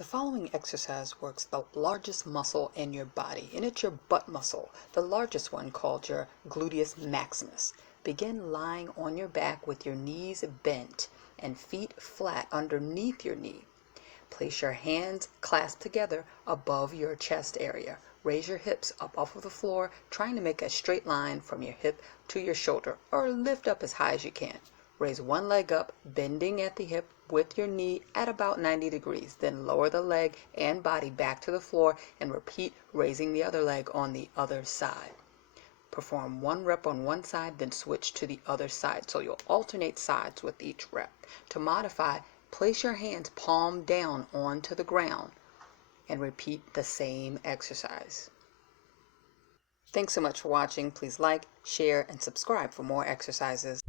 The following exercise works the largest muscle in your body, and it's your butt muscle, the largest one called your Gluteus Maximus. Begin lying on your back with your knees bent and feet flat underneath your knee. Place your hands clasped together above your chest area. Raise your hips up off of the floor, trying to make a straight line from your hip to your shoulder, or lift up as high as you can. Raise one leg up, bending at the hip with your knee at about 90 degrees. Then lower the leg and body back to the floor and repeat raising the other leg on the other side. Perform one rep on one side, then switch to the other side. So you'll alternate sides with each rep. To modify, place your hands palm down onto the ground and repeat the same exercise. Thanks so much for watching. Please like, share, and subscribe for more exercises.